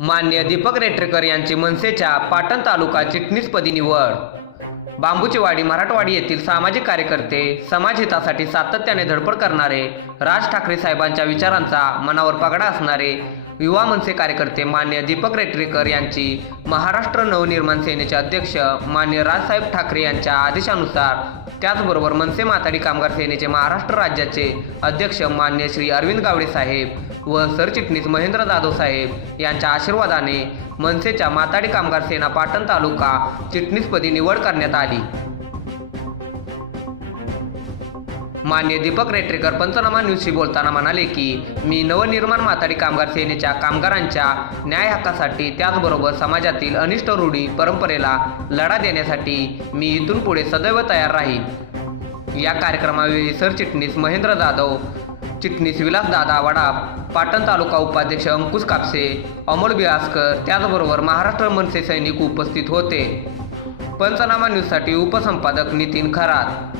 मान्य दीपक रेटरेकर यांची मनसेच्या पाटण तालुका चिटणीसपदी निवड. बांबूचीवाडी मराठवाडी येथील सामाजिक कार्यकर्ते समाजहितासाठी सातत्याने धडपड करणारे राज ठाकरे साहेबांच्या विचारांचा मनावर पगडा असणारे युवा मनसे कार्यकर्ते मान्य दीपक रेटरेकर यांची महाराष्ट्र नवनिर्माण सेनेचे अध्यक्ष मान्य राजसाहेब ठाकरे यांच्या आदेशानुसार त्याचबरोबर मनसे माथाडी कामगार सेनेचे महाराष्ट्र राज्याचे अध्यक्ष मान्य श्री अरविंद गावडे साहेब व सरचिटणीस महेंद्र जाधव साहेब यांच्या आशीर्वादाने मनसेच्या माथाडी कामगार सेना पाटण तालुका चिटणीसपदी निवड करण्यात आली. मान्य दीपक रेटरेकर पंचनामा न्यूजशी बोलताना म्हणाले की मी नवनिर्माण म्हातारी कामगार सेनेच्या कामगारांच्या न्याय हक्कासाठी त्याचबरोबर समाजातील अनिष्ट रूढी परंपरेला लढा देण्यासाठी मी इथून पुढे सदैव तयार राहील या कार्यक्रमावेळी सरचिटणीस महेंद्र जाधव चिटणीस विलासदादा वडाप पाटण तालुका उपाध्यक्ष अंकुश कापसे अमोल बिळासकर त्याचबरोबर महाराष्ट्र मनसे सैनिक उपस्थित होते. पंचनामा न्यूजसाठी उपसंपादक नितीन खरात.